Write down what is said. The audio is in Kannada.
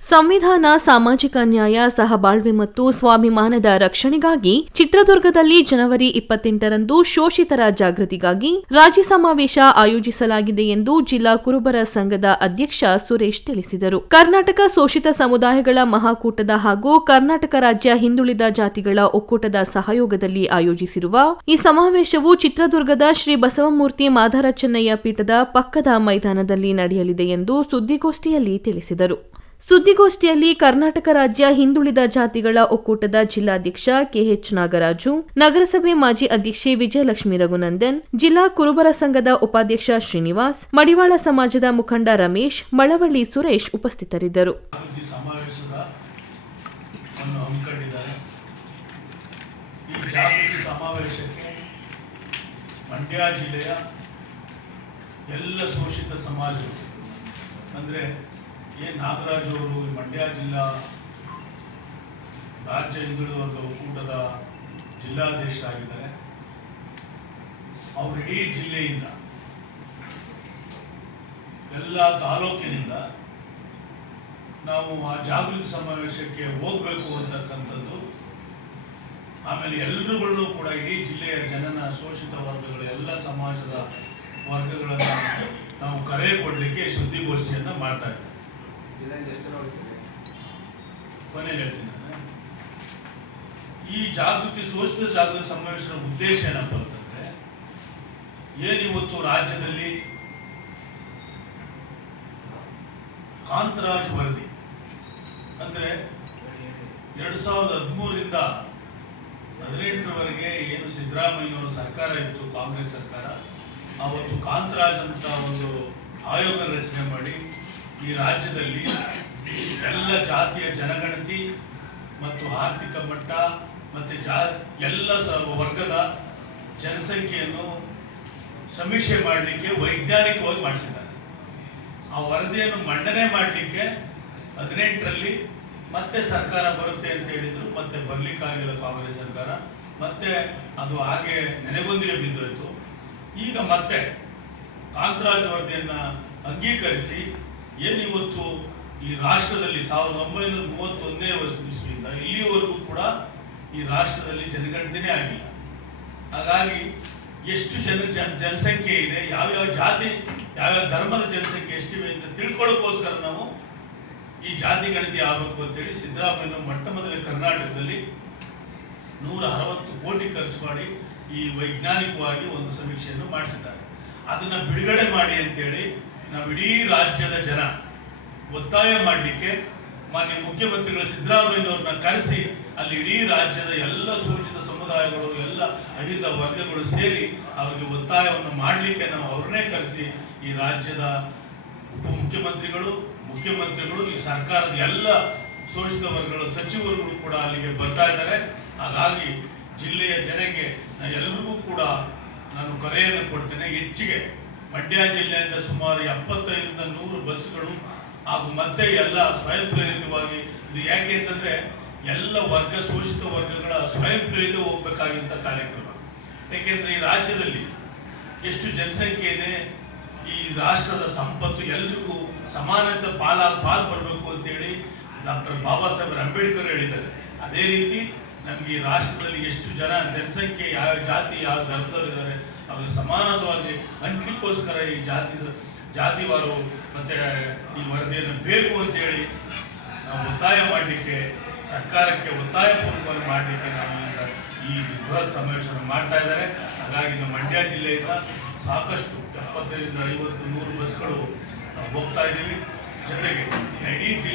ಸಂವಿಧಾನ, ಸಾಮಾಜಿಕ ನ್ಯಾಯ, ಸಹಬಾಳ್ವೆ ಮತ್ತು ಸ್ವಾಭಿಮಾನದ ರಕ್ಷಣೆಗಾಗಿ ಚಿತ್ರದುರ್ಗದಲ್ಲಿ ಜನವರಿ ಇಪ್ಪತ್ತೆಂಟರಂದು ಶೋಷಿತರ ಜಾಗೃತಿಗಾಗಿ ರಾಜ್ಯ ಸಮಾವೇಶ ಆಯೋಜಿಸಲಾಗಿದೆ ಎಂದು ಜಿಲ್ಲಾ ಕುರುಬರ ಸಂಘದ ಅಧ್ಯಕ್ಷ ಸುರೇಶ್ ತಿಳಿಸಿದರು. ಕರ್ನಾಟಕ ಶೋಷಿತ ಸಮುದಾಯಗಳ ಮಹಾಕೂಟದ ಹಾಗೂ ಕರ್ನಾಟಕ ರಾಜ್ಯ ಹಿಂದುಳಿದ ಜಾತಿಗಳ ಒಕ್ಕೂಟದ ಸಹಯೋಗದಲ್ಲಿ ಆಯೋಜಿಸಿರುವ ಈ ಸಮಾವೇಶವು ಚಿತ್ರದುರ್ಗದ ಶ್ರೀ ಬಸವಮೂರ್ತಿ ಮಾಧರಚನ್ನಯ್ಯ ಚೆನ್ನಯ್ಯ ಪೀಠದ ಪಕ್ಕದ ಮೈದಾನದಲ್ಲಿ ನಡೆಯಲಿದೆ ಎಂದು ಸುದ್ದಿಗೋಷ್ಠಿಯಲ್ಲಿ ತಿಳಿಸಿದರು. ಸುದ್ದಿಗೋಷ್ಠಿಯಲ್ಲಿ ಕರ್ನಾಟಕ ರಾಜ್ಯ ಹಿಂದುಳಿದ ಜಾತಿಗಳ ಒಕ್ಕೂಟದ ಜಿಲ್ಲಾಧ್ಯಕ್ಷ ಕೆಎಚ್ ನಾಗರಾಜು, ನಗರಸಭೆ ಮಾಜಿ ಅಧ್ಯಕ್ಷೆ ವಿಜಯಲಕ್ಷ್ಮಿ ರಘುನಂದನ್, ಜಿಲ್ಲಾ ಕುರುಬರ ಸಂಘದ ಉಪಾಧ್ಯಕ್ಷ ಶ್ರೀನಿವಾಸ್, ಮಡಿವಾಳ ಸಮಾಜದ ಮುಖಂಡ ರಮೇಶ್, ಮಳವಳ್ಳಿ ಸುರೇಶ್ ಉಪಸ್ಥಿತರಿದ್ದರು. ಎಲ್ಲ ಶೋಷಿತ ಸಮಾಜಗಳು ಅಂದರೆ ನಾಗರಾಜ್ ಅವರು ಮಂಡ್ಯ ಜಿಲ್ಲಾ ರಾಜ್ಯ ಹಿಂದುಳಿದ ವರ್ಗ ಒಕ್ಕೂಟದ ಜಿಲ್ಲಾಧ್ಯಕ್ಷರಾಗಿದ್ದಾರೆ. ಅವರು ಇಡೀ ಜಿಲ್ಲೆಯಿಂದ, ಎಲ್ಲ ತಾಲೂಕಿನಿಂದ ನಾವು ಆ ಜಾಗೃತಿ ಸಮಾವೇಶಕ್ಕೆ ಹೋಗಬೇಕು ಅಂತಕ್ಕಂಥದ್ದು, ಆಮೇಲೆ ಎಲ್ಲರುಗಳು ಕೂಡ ಇಡೀ ಜಿಲ್ಲೆಯ ಜನನ ಶೋಷಿತ ವರ್ಗಗಳ, ಎಲ್ಲ ಸಮಾಜದ ವರ್ಗಗಳನ್ನು ನಾವು ಕರೆ ಕೊಡಲಿಕ್ಕೆ ಸುದ್ದಿಗೋಷ್ಠಿಯನ್ನು ಮಾಡ್ತಾ ಇದ್ದೀವಿ. ಹೇಳ್ತೀನಿ. ಈ ಜಾಗೃತಿ ಶೋಷಿತ ಜಾಗೃತಿ ಸಮಾವೇಶದ ಉದ್ದೇಶ ಏನಪ್ಪ ಅಂತಂದ್ರೆ ಏನಿವತ್ತು ರಾಜ್ಯದಲ್ಲಿ ಕಾಂತರಾಜ್ ವರದಿ, ಅಂದ್ರೆ ಎರಡ್ ಸಾವಿರದ ಹದಿಮೂರರಿಂದ ಹದಿನೆಂಟರವರೆಗೆ ಏನು ಸಿದ್ದರಾಮಯ್ಯನವರ ಸರ್ಕಾರ ಇತ್ತು, ಕಾಂಗ್ರೆಸ್ ಸರ್ಕಾರ ಆವತ್ತು ಕಾಂತರಾಜ್ ಅಂತ ಒಂದು ಆಯೋಗ ರಚನೆ ಮಾಡಿ ಈ ರಾಜ್ಯದಲ್ಲಿ ಎಲ್ಲ ಜಾತಿಯ ಜನಗಣತಿ ಮತ್ತು ಆರ್ಥಿಕ ಮಟ್ಟ ಮತ್ತು ಜಾ ಎಲ್ಲ ಸ ವರ್ಗದ ಜನಸಂಖ್ಯೆಯನ್ನು ಸಮೀಕ್ಷೆ ಮಾಡಲಿಕ್ಕೆ ವೈಜ್ಞಾನಿಕವಾಗಿ ಮಾಡಿಸಿದ್ದಾರೆ. ಆ ವರದಿಯನ್ನು ಮಂಡನೆ ಮಾಡಲಿಕ್ಕೆ ಹದಿನೆಂಟರಲ್ಲಿ ಮತ್ತೆ ಸರ್ಕಾರ ಬರುತ್ತೆ ಅಂತ ಹೇಳಿದರು, ಮತ್ತೆ ಬರ್ಲಿಕ್ಕಾಗಿಲ್ಲ ಕಾಂಗ್ರೆಸ್ ಸರ್ಕಾರ, ಮತ್ತೆ ಅದು ಹಾಗೆ ನೆನೆಗೊಂದಿಗೆ ಬಿದ್ದೋಯ್ತು. ಈಗ ಮತ್ತೆ ಕಾಂತರಾಜ್ ವರದಿಯನ್ನು ಅಂಗೀಕರಿಸಿ ಏನಿವತ್ತು ಈ ರಾಷ್ಟ್ರದಲ್ಲಿ ಸಾವಿರದ ಒಂಬೈನೂರ ಮೂವತ್ತೊಂದನೇ ವರ್ಷದಿಂದ ಇಸ್ವಿಯಿಂದ ಇಲ್ಲಿಯವರೆಗೂ ಕೂಡ ಈ ರಾಷ್ಟ್ರದಲ್ಲಿ ಜನಗಣತಿನೇ ಆಗಿಲ್ಲ. ಹಾಗಾಗಿ ಎಷ್ಟು ಜನ ಜನ ಜನಸಂಖ್ಯೆ ಇದೆ, ಯಾವ್ಯಾವ ಜಾತಿ, ಯಾವ್ಯಾವ ಧರ್ಮದ ಜನಸಂಖ್ಯೆ ಎಷ್ಟಿವೆ ಅಂತ ತಿಳ್ಕೊಳ್ಳೋಕ್ಕೋಸ್ಕರ ನಾವು ಈ ಜಾತಿ ಗಣತಿ ಆಗಬೇಕು ಅಂತೇಳಿ ಸಿದ್ದರಾಮಯ್ಯ ಮೊಟ್ಟ ಮೊದಲ ಕರ್ನಾಟಕದಲ್ಲಿ ನೂರ ಅರವತ್ತು ಕೋಟಿ ಖರ್ಚು ಮಾಡಿ ಈ ವೈಜ್ಞಾನಿಕವಾಗಿ ಒಂದು ಸಮೀಕ್ಷೆಯನ್ನು ಮಾಡಿಸಿದ್ದಾರೆ. ಅದನ್ನು ಬಿಡುಗಡೆ ಮಾಡಿ ಅಂತೇಳಿ ನಾವು ಇಡೀ ರಾಜ್ಯದ ಜನ ಒತ್ತಾಯ ಮಾಡಲಿಕ್ಕೆ ಮಾನ್ಯ ಮುಖ್ಯಮಂತ್ರಿಗಳು ಸಿದ್ದರಾಮಯ್ಯನವ್ರನ್ನ ಕರೆಸಿ ಅಲ್ಲಿ ಇಡೀ ರಾಜ್ಯದ ಎಲ್ಲ ಸೂಚಿತ ಸಮುದಾಯಗಳು, ಎಲ್ಲ ಅಹಿತ ವರ್ಗಗಳು ಸೇರಿ ಅವರಿಗೆ ಒತ್ತಾಯವನ್ನು ಮಾಡಲಿಕ್ಕೆ ನಾವು ಅವ್ರನ್ನೇ ಕರೆಸಿ ಈ ರಾಜ್ಯದ ಉಪಮುಖ್ಯಮಂತ್ರಿಗಳು, ಮುಖ್ಯಮಂತ್ರಿಗಳು, ಈ ಸರ್ಕಾರದ ಎಲ್ಲ ಶೋಷಿತ ವರ್ಗಗಳ ಸಚಿವರುಗಳು ಕೂಡ ಅಲ್ಲಿಗೆ ಬರ್ತಾ ಇದ್ದಾರೆ. ಹಾಗಾಗಿ ಜಿಲ್ಲೆಯ ಜನಕ್ಕೆ ಎಲ್ಲರಿಗೂ ಕೂಡ ನಾನು ಕರೆಯನ್ನು ಕೊಡ್ತೇನೆ, ಹೆಚ್ಚಿಗೆ ಮಂಡ್ಯ ಜಿಲ್ಲೆಯಿಂದ ಸುಮಾರು ಎಪ್ಪತ್ತೈದರಿಂದ ನೂರು ಬಸ್ಗಳು ಹಾಗೂ ಮತ್ತೆ ಎಲ್ಲ ಸ್ವಯಂ ಪ್ರೇರಿತವಾಗಿ ಇದು ಯಾಕೆ ಅಂತಂದ್ರೆ ಎಲ್ಲ ವರ್ಗ, ಶೋಷಿತ ವರ್ಗಗಳ ಸ್ವಯಂ ಪ್ರೇರಿತ ಹೋಗ್ಬೇಕಾಗಿಂತ ಕಾರ್ಯಕ್ರಮ. ಯಾಕೆಂದ್ರೆ ಈ ರಾಜ್ಯದಲ್ಲಿ ಎಷ್ಟು ಜನಸಂಖ್ಯೆ ಇದೆ ಈ ರಾಷ್ಟ್ರದ ಸಂಪತ್ತು ಎಲ್ರಿಗೂ ಸಮಾನತೆ ಪಾಲ ಪಾಲ್ ಬರಬೇಕು ಅಂತೇಳಿ ಡಾಕ್ಟರ್ ಬಾಬಾ ಸಾಹೇಬ್ ಅಂಬೇಡ್ಕರ್ ಹೇಳಿದ್ದಾರೆ. ಅದೇ ರೀತಿ ನಮಗೆ ಈ ರಾಷ್ಟ್ರದಲ್ಲಿ ಎಷ್ಟು ಜನ ಜನಸಂಖ್ಯೆ, ಯಾವ ಜಾತಿ, ಯಾವ ಧರ್ಮದಲ್ಲಿದ್ದಾರೆ ಅವ್ರಿಗೆ ಸಮಾನವಾಗಿ ಹಂಚಲಿಕ್ಕೋಸ್ಕರ ಈ ಜಾತಿ ಜಾತಿವಾರು ಮತ್ತೆ ಈ ವರದಿಯನ್ನು ಬೇಕು ಅಂತೇಳಿ ನಾವು ಒತ್ತಾಯ ಮಾಡಲಿಕ್ಕೆ, ಸರ್ಕಾರಕ್ಕೆ ಒತ್ತಾಯಪೂರ್ವಕವಾಗಿ ಮಾಡಲಿಕ್ಕೆ ನಾವು ಈ ಗೃಹ ಸಮಾವೇಶವನ್ನು ಮಾಡ್ತಾ ಇದ್ದಾರೆ. ಹಾಗಾಗಿ ನಮ್ಮ ಮಂಡ್ಯ ಜಿಲ್ಲೆಯಿಂದ ಸಾಕಷ್ಟು ಎಪ್ಪತ್ತರಿಂದ ಐವತ್ತು ನೂರು ಬಸ್ಗಳು ನಾವು ಹೋಗ್ತಾ ಇದ್ದೀವಿ. ಜೊತೆಗೆ ಇಡೀ